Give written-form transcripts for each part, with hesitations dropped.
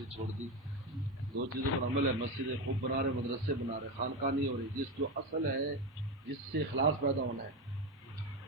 یہ چھوڑ دی. دو چیزوں پر عمل ہے. مسجدیں خوب بنا رہے, مدرسے بنا رہے, خانقاہ نہیں ہو رہی. جس جو اصل ہے, جس سے اخلاص پیدا ہونا ہے,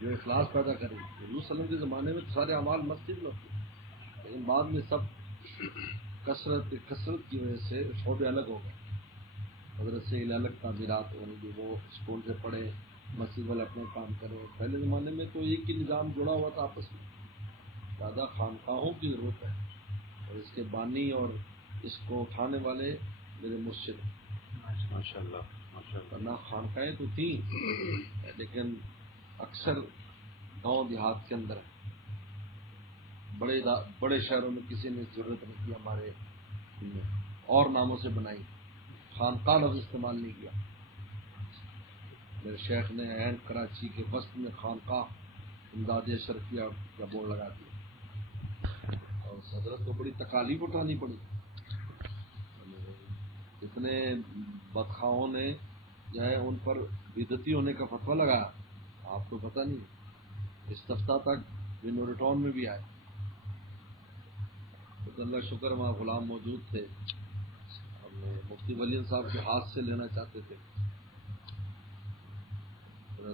جو اخلاص پیدا کرے. حضور صلی اللہ علیہ وسلم کے زمانے میں سارے اعمال مسجد میں ہوتے, لیکن بعد میں سب کثرت کی وجہ سے شعبے الگ ہو گئے. مدرسے کے لیے الگ تعمیرات ہوں گی, وہ اسکول سے پڑھے, مسجد والے اپنے کام کریں. پہلے زمانے میں تو ایک ہی نظام جڑا ہوا تھا آپس میں. زیادہ خانقاہوں کی ضرورت ہے, اور اس کے بانی اور اس کو اٹھانے والے میرے مرشد ہیں. ماشاء اللہ ماشاء اللہ. ورنہ خانقاہیں تو تھیں, لیکن اکثر گاؤں دیہات کے اندر ہے. بڑے شہروں میں کسی نے ضرورت نہیں کی, ہمارے اور ناموں سے بنائی, خانقاہ لفظ استعمال نہیں کیا. میرے شیخ نے عین کراچی کے وسط میں خانقاہ امداد شرفیہ کا بورڈ لگا دیا, اور حضرت کو بڑی تکالیف اٹھانی پڑی. اتنے بدخواہوں نے جو ہے ان پر بدعتی ہونے کا فتویٰ لگایا, آپ کو پتہ نہیں. استفتاء تک بنور ٹاؤن میں بھی آئے. تو اللہ شکر وہاں غلام موجود تھے, ہم مفتی ولیم صاحب کے ہاتھ سے لینا چاہتے تھے.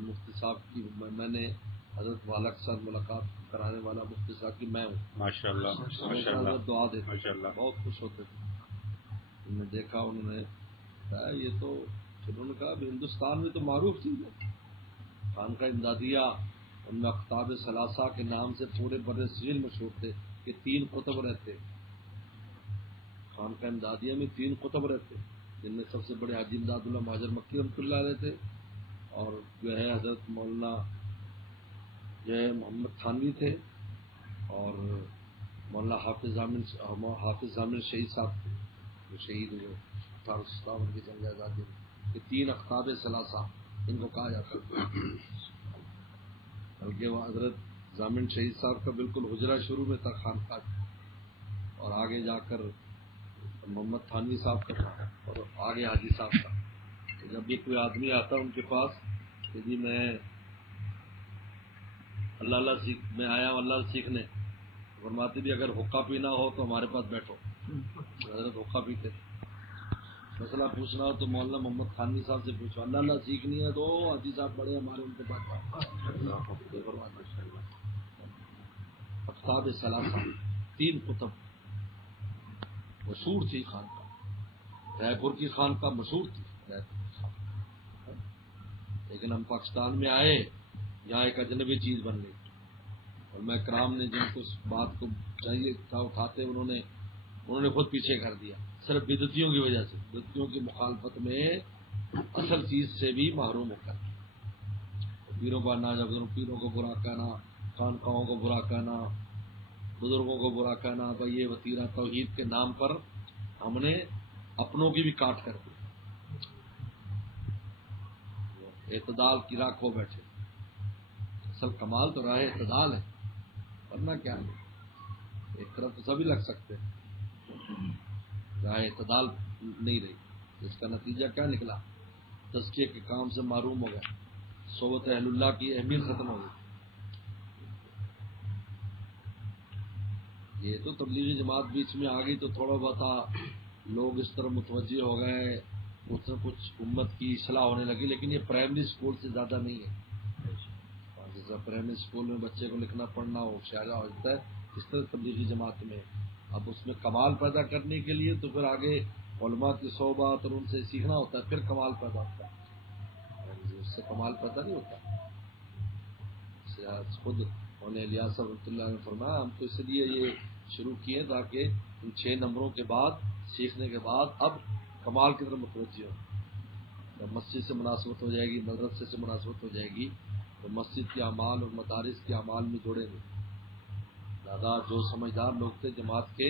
مفتی صاحب کی میں نے حضرت والد کے ساتھ ملاقات کرانے والا مفتی صاحب کی میں ہوں. ماشاء اللہ ماشاء اللہ. دعا دیتے ماشاء اللہ. بہت خوش ہوتے تھے. انہوں نے دیکھا, انہوں نے کہا یہ تو, انہوں نے کہا ہندوستان میں تو معروف چیز ہے خانقاہ امدادیہ. ان میں اقطاب ثلاثہ کے نام سے پورے بر صغیر مشہور تھے کہ 3 قطب رہتے. خانقاہ امدادیہ میں 3 قطب رہتے, جن میں سب سے بڑے حاجی امداد اللہ مہاجر مکی رحمۃ اللہ علیہ تھے, اور جو ہے حضرت مولانا جو ہے محمد تھانوی تھے, اور مولانا حافظ ضامن شہید صاحب تھے, جو شہید ہوئے 1857 کی جنگ آزادی میں. یہ 3 اقطاب ثلاثہ ان کو کہا جاتا ہے. بلکہ وہ حضرت ضامن شہید صاحب کا بالکل حجرہ شروع میں تھا خانقاہ, اور آگے جا کر محمد تھانوی صاحب کا تھا, اور آگے حاجی صاحب کا. جب بھی کوئی آدمی آتا ان کے پاس کہ جی میں میں آیا ہوں اللہ سیکھنے, فرماتے بھی اگر حقہ پینا ہو تو ہمارے پاس بیٹھو. حضرت حقہ پیتے. مسئلہ پوچھنا ہو تو مولانا محمد تھانوی صاحب سے پوچھو, اللہ سیکھنی ہے تو حاجی صاحب بڑے ہمارے, ان کے پاس جاؤ. اقطاب ثلاثہ 3 قطب مشہور تھی خانقاہ. رائے پور کی خانقاہ مشہور تھی, لیکن ہم پاکستان میں آئے, یہاں ایک اجنبی چیز بن گئی. علماء کرام نے جن کو اس بات کو چاہیے تھا اٹھاتے, انہوں نے خود پیچھے کر دیا, صرف بدعتیوں کی وجہ سے. بدعتیوں کی مخالفت میں اصل چیز سے بھی محروم ہو کر پیروں کا ناجا, پیروں کو برا کہنا, خانقاہوں کو برا کہنا, بزرگوں کو برا کہنا, بھائی یہ وتیرہ توحید کے نام پر ہم نے اپنوں کی بھی کاٹ کر دی. اعتدال کی راہ کھو بیٹھے. اصل کمال تو راہ اعتدال ہے, ورنہ کیا ہے, ایک طرف تو سبھی لگ سکتے ہیں, راہ اعتدال نہیں رہی. اس کا نتیجہ کیا نکلا, تزکیے کے کام سے محروم ہو گئے, صحبت اہل اللہ کی اہمیت ختم ہو گئی. یہ تو تبلیغی جماعت بیچ میں آ گئی تو تھوڑا بہت لوگ اس طرح متوجہ ہو گئے, کچھ نہ کچھ امت کی اصلاح ہونے لگی. لیکن یہ پرائمری اسکول سے زیادہ نہیں ہے. جیسا پرائمری اسکول میں بچے کو لکھنا پڑھنا ہوشیارا ہو جاتا ہے, اس طرح تبلیغی جماعت میں اب اس میں کمال پیدا کرنے کے لیے تو پھر آگے علماء کی صحبت اور ان سے سیکھنا ہوتا ہے, پھر کمال پیدا ہوتا ہے. اس سے کمال پیدا نہیں ہوتا. خود الیاس رحمۃ اللہ نے فرمایا ہم تو اس لیے یہ شروع کیے تاکہ ان 6 نمبروں کے بعد سیکھنے کے بعد اب کمال کی طرف متوجہ ہو. جب مسجد سے مناسبت ہو جائے گی, مدرسے سے مناسبت ہو جائے گی, تو مسجد کے اعمال اور مدارس کے اعمال میں جڑیں گے. دادا جو سمجھدار لوگ تھے جماعت کے,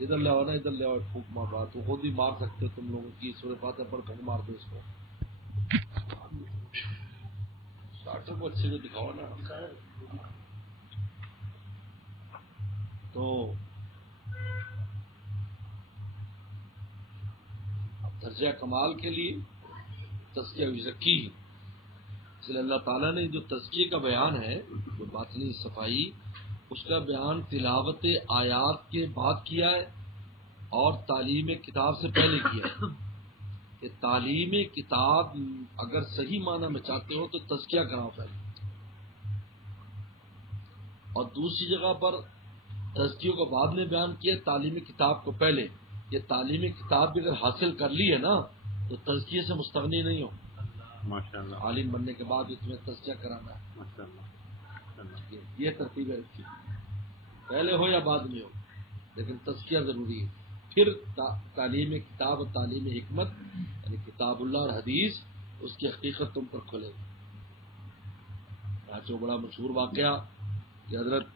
ادھر لے آؤ نا, ادھر لے آؤ, پھوک مار رہا تو خود ہی مار سکتے ہو تم لوگوں کی سورہ فاتحہ پڑھ کر مار دو اس کو. ڈاکٹر کو اچھے سے دکھاؤ نا. تو اب درجہ کمال کے لیے تزکیہ یزکی, اس لیے اللہ تعالیٰ نے جو تزکیے کا بیان ہے, جو باطنی صفائی, اس کا بیان تلاوت آیات کے بعد کیا ہے, اور تعلیم کتاب سے پہلے کیا کہ تعلیم کتاب اگر صحیح معنی میں چاہتے ہو تو تزکیہ کراؤ پہلے، اور دوسری جگہ پر تزکیوں کو بعد میں بیان کیا تعلیم کتاب کو پہلے. یہ تعلیم کتاب بھی اگر حاصل کر لی ہے نا تو تزکیے سے مستغنی نہیں ہو. ماشاءاللہ عالم بننے کے بعد تمہیں تزکیہ کرانا ہے. ماشاءاللہ. یہ ترتیبیں رکھی، پہلے ہو یا بعد میں ہو لیکن تزکیہ ضروری ہے. پھر تعلیم کتاب اور تعلیم حکمت یعنی کتاب اللہ اور حدیث اس کی حقیقت تم پر کھلے گی. جو بڑا مشہور واقعہ کہ حضرت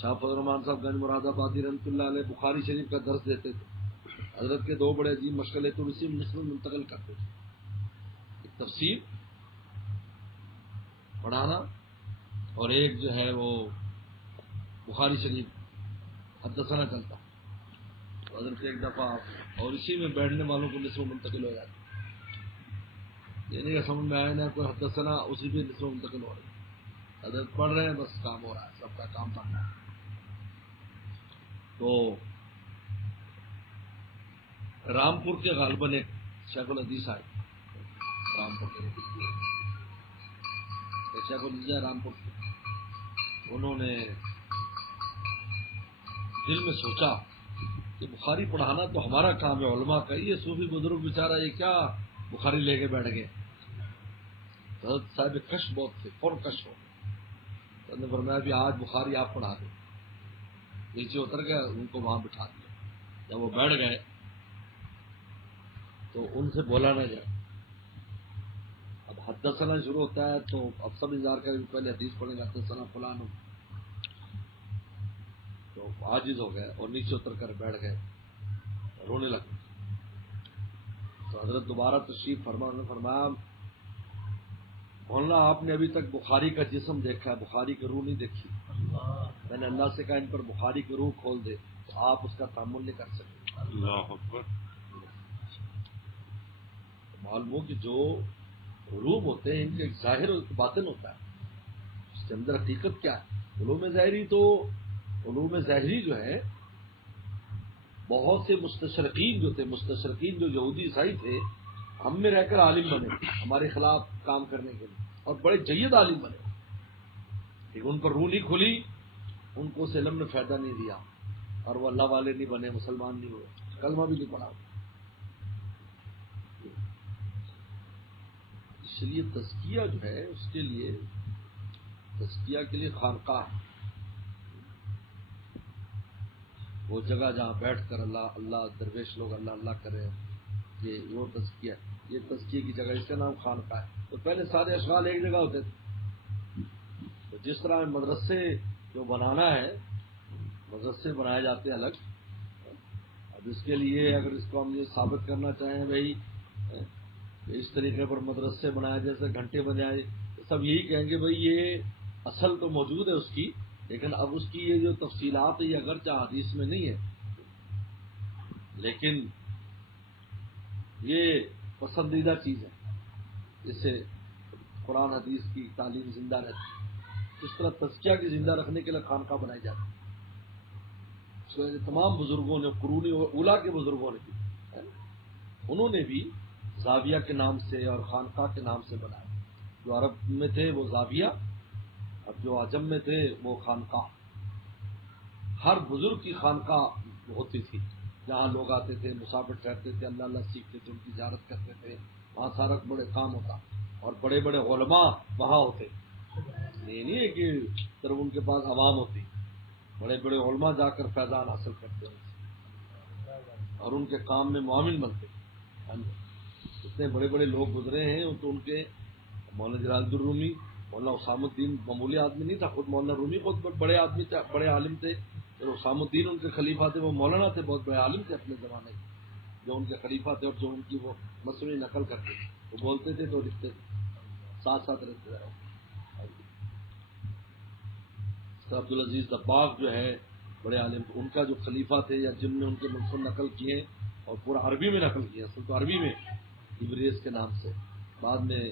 شاہ فضل الرحمان صاحب گنج مراد آبادی رحمۃ اللہ علیہ بخاری شریف کا درس دیتے تھے. حضرت کے دو بڑے عظیم مشغلے تو اسی نسل میں منتقل کرتے تھے، ایک تفسیر پڑھانا اور ایک جو ہے وہ بخاری شریف حدثنا چلتا. حضرت ایک دفعہ اور اسی میں بیٹھنے والوں کو نسل منتقل ہو جاتے، یعنی کہ سمجھ میں آئے نا کوئی حدثنا اسی بھی نسل منتقل ہو رہے. حضرت پڑھ رہے ہیں بس کام ہو رہا ہے، سب کا کام پڑھنا ہے. تو رامپور کے غالباً ایک شیخ الحدیث آئے، رامپور کے شیخ الحدیث رامپور کے، انہوں نے دل میں سوچا کہ بخاری پڑھانا تو ہمارا کام ہے علماء کا، یہ صوفی بزرگ بیچارہ یہ کیا بخاری لے کے بیٹھ گئے. حضرت صاحب کش بہت تھے، فوراً کش ہو. نے فرمایا بھی آج بخاری آپ پڑھا دیں. نیچے اتر گئے، ان کو وہاں بٹھا دیا. جب وہ بیٹھ گئے تو ان سے بولا نہ جائے. اب حدثنا شروع ہوتا ہے تو اب سب انتظار کریں پہلے حدیث پڑھیں گے حدثنا فلان. تو عاجز ہو گئے اور نیچے اتر کر بیٹھ گئے، رونے لگے. تو حضرت دوبارہ تشریف فرمایا مولانا آپ نے ابھی تک بخاری کا جسم دیکھا ہے، بخاری کی روح نہیں دیکھی. میں نے اللہ سے کہا ان پر بخاری کی روح کھول دے تو آپ اس کا تحمل نہیں کر سکتے. اللہ اکبر. معلوم ہو کہ جو علوم ہوتے ہیں ان کے ظاہر اور باطن ہوتا ہے، اس کے اندر حقیقت کیا ہے. علوم ظاہری تو علوم ظاہری جو ہے بہت سے مستشرقین جو تھے، مستشرقین جو یہودی عیسائی تھے ہم میں رہ کر عالم بنے ہمارے خلاف کام کرنے کے لیے، اور بڑے جید عالم بنے. لیکن ان پر روح نہیں کھلی، ان کو اس علم نے فائدہ نہیں دیا اور وہ اللہ والے نہیں بنے، مسلمان نہیں ہوئے، کلمہ بھی نہیں پڑھا. اس لیے تزکیہ جو ہے اس کے لیے تزکیہ کے لیے خانقاہ ہے، وہ جگہ جہاں بیٹھ کر اللہ اللہ درویش لوگ اللہ اللہ کرے، یہ وہ تزکیہ، یہ تزکیے کی جگہ، اس کا نام خانقاہ ہے. تو پہلے سارے اشغال ایک جگہ ہوتے تھے. تو جس طرح مدرسے جو بنانا ہے، مدرسے بنائے جاتے ہیں الگ. اب اس کے لیے اگر اس کو ہم یہ ثابت کرنا چاہیں بھائی اس طریقے پر مدرسے بنائے جیسے گھنٹے بجائے، سب یہی کہیں گے بھائی یہ اصل تو موجود ہے اس کی، لیکن اب اس کی یہ جو تفصیلات ہے یہ اگرچہ حدیث میں نہیں ہے لیکن یہ پسندیدہ چیز ہے، اس سے قرآن حدیث کی تعلیم زندہ رہتی ہے. اس طرح تزکیہ کی زندہ رکھنے کے لیے خانقاہ بنائی جاتی ہے. تمام بزرگوں نے، قرون اولیٰ کے بزرگوں نے بھی، انہوں نے بھی زاویہ کے نام سے اور خانقاہ کے نام سے بنایا. جو عرب میں تھے وہ زاویہ، اب جو عجم میں تھے وہ خانقاہ. ہر بزرگ کی خانقاہ ہوتی تھی جہاں لوگ آتے تھے، مسافر ٹھہرتے تھے، اللہ اللہ سیکھتے تھے، ان کی زیارت کرتے تھے. وہاں سارا بڑے کام ہوتا اور بڑے بڑے علماء وہاں ہوتے. یہ نہیں ہے کہ صرف ان کے پاس عوام ہوتی، بڑے بڑے علماء جا کر فیضان حاصل کرتے ہیں اور ان کے کام میں معاون بنتے. اتنے بڑے بڑے لوگ گزرے ہیں تو ان کے مولانا جلال الدین رومی، مولانا اسام الدین معمولی آدمی نہیں تھا، خود مولانا رومی بہت بڑے آدمی تھے، بڑے عالم تھے. پھر اسام الدین ان کے خلیفہ تھے، وہ مولانا تھے، بہت بڑے عالم تھے اپنے زمانے کے. جو ان کے خلیفہ تھے اور جو ان کی وہ مصنوعی نقل کرتے تھے، وہ بولتے تھے تو لکھتے تھے، ساتھ ساتھ رہتے رہے. عبدالعزیز دباغ جو ہے بڑے عالم، ان کا جو خلیفہ تھے یا جن نے ان کے منصوب نقل کیے اور پورا عربی میں نقل کیا، اصل تو عربی میں ابریز کے نام سے، بعد میں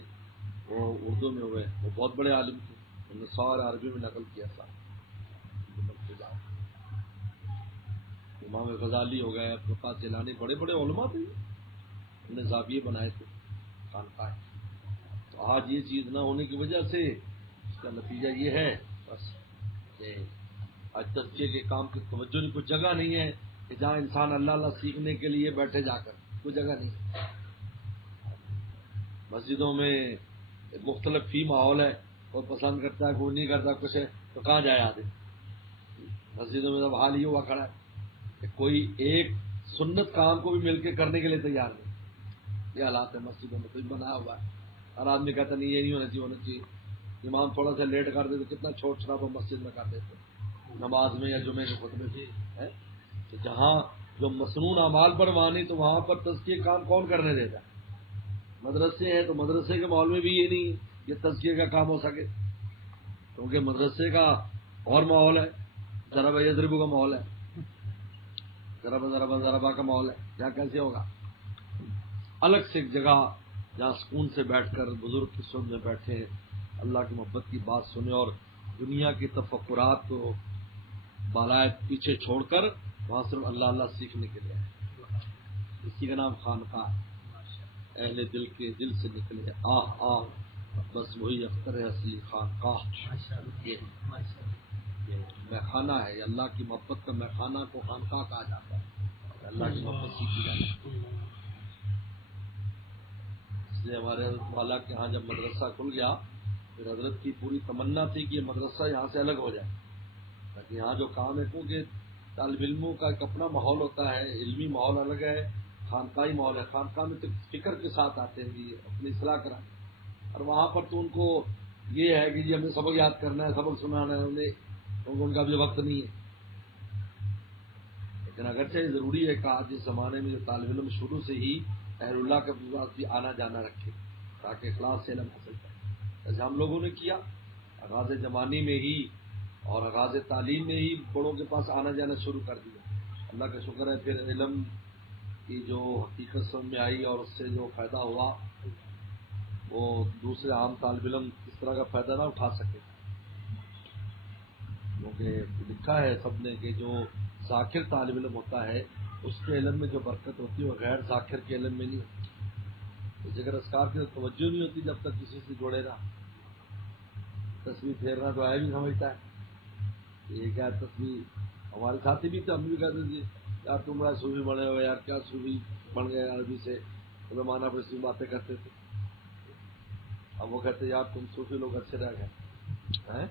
وہ اردو میں ہوئے، وہ بہت بڑے عالم تھے، انہوں نے سارے عربی میں نقل کیا تھا. امام غزالی ہو گئے، ابن قاسم جیلانی، بڑے بڑے علماء تھے، انہوں نے زاویے بنائے تھے خانقاہ۔ تو آج یہ چیز نہ ہونے کی وجہ سے اس کا نتیجہ یہ ہے بس کہ آج تزکیے کے کام کی توجہ نہیں، کوئی جگہ نہیں ہے کہ جہاں انسان اللہ اللہ سیکھنے کے لیے بیٹھے جا کر، کوئی جگہ نہیں ہے۔ مسجدوں میں ایک مختلف فی ماحول ہے، کوئی پسند کرتا ہے، کوئی نہیں کرتا، کچھ ہے، تو کہاں جائے آدمی؟ مسجدوں میں سب حال یہ ہوا کھڑا ہے کہ کوئی ایک سنت کام کو بھی مل کے کرنے کے لیے تیار نہیں۔ یہ حالات ہے مسجدوں میں، کچھ بنا ہوا ہے، ہر آدمی کہتا نہیں یہ نہیں ہونا چاہیے۔ امام تھوڑا سا لیٹ کر دے تو کتنا چھوٹ چھڑا وہ مسجد میں کر دیتے نماز میں یا جمعے کے خطبے میں ہے۔ تو جہاں جو مسنون اعمال پر مانی تو وہاں پر تزکیے کام کون کرنے دیتا ہے؟ مدرسے ہیں تو مدرسے کے ماحول میں بھی یہ نہیں کہ تزکیے کا کام ہو سکے، کیونکہ مدرسے کا اور ماحول ہے، ضرب یضرب کا ماحول ہے، ضربا کا ماحول ہے، کیا کیسے ہوگا؟ الگ سے ایک جگہ جہاں سکون سے بیٹھ کر بزرگ کی سن میں بیٹھے، اللہ کی محبت کی بات سنیں اور دنیا کی تفکرات کو بالائے پیچھے چھوڑ کر وہاں صرف اللہ اللہ سیکھنے کے لیے آئے۔ اسی کا نام خانقاہ ہے۔ اہل دل کے دل سے نکلے آہ آہ، بس وہی اختر ہے اصلی خانقاہ۔ یہ میخانہ ہے، یہ اللہ کی محبت کا میخانہ کو خانقاہ کہا جاتا ہے، اللہ کی محبت سیکھی جاتی ہے۔ اس لیے ہمارے حضرت والا کے ہاں جب مدرسہ کھل گیا پھر حضرت کی پوری تمنا تھی کہ یہ مدرسہ یہاں سے الگ ہو جائے، تاکہ یہاں جو کام ہے، کیونکہ طالب علموں کا ایک اپنا ماحول ہوتا ہے، علمی ماحول الگ ہے، خانقاہی ماحول ہے۔ خانقاہ میں تو فکر کے ساتھ آتے ہیں کہ اپنی اصلاح کرائیں، اور وہاں پر تو ان کو یہ ہے کہ جی ہمیں سبق یاد کرنا ہے، سبق سنانا ہے انہیں، کیونکہ ان کا بھی وقت نہیں ہے۔ لیکن اگرچہ یہ ضروری ہے کہ آج اس زمانے میں جو طالب علم شروع سے ہی اہل اللہ کے پاس بھی آنا جانا رکھے تاکہ اخلاص سے علم حاصل کرے، جیسے ہم لوگوں نے کیا آغاز زمانی میں ہی اور آغاز تعلیم میں ہی بڑوں کے پاس آنا جانا شروع کر دیا۔ اللہ کا شکر ہے پھر علم کی جو حقیقت سمجھ میں آئی اور اس سے جو فائدہ ہوا وہ دوسرے عام طالب علم اس طرح کا فائدہ نہ اٹھا سکے، کیونکہ لکھا ہے سب نے کہ جو ذاکر طالب علم ہوتا ہے اس کے علم میں جو برکت ہوتی ہے وہ غیر ذاکر کے علم میں نہیں ہوتی۔ ذکر اذکار کی توجہ نہیں ہوتی جب تک کسی سے جوڑے نہ، تصویر پھیرنا تو آیا بھی سمجھتا ہے یہ کیا تصویر، ہمارے ساتھی بھی تھے، ہم بھی کہتے تھے یار تم بڑا صوفی بنے ہو یار، کیا صوفی بن گئے عربی سے زمانہ پر صوفی باتیں کرتے تھے، اب وہ کہتے یار تم صوفی لوگ اچھے رہ گئے ہیں۔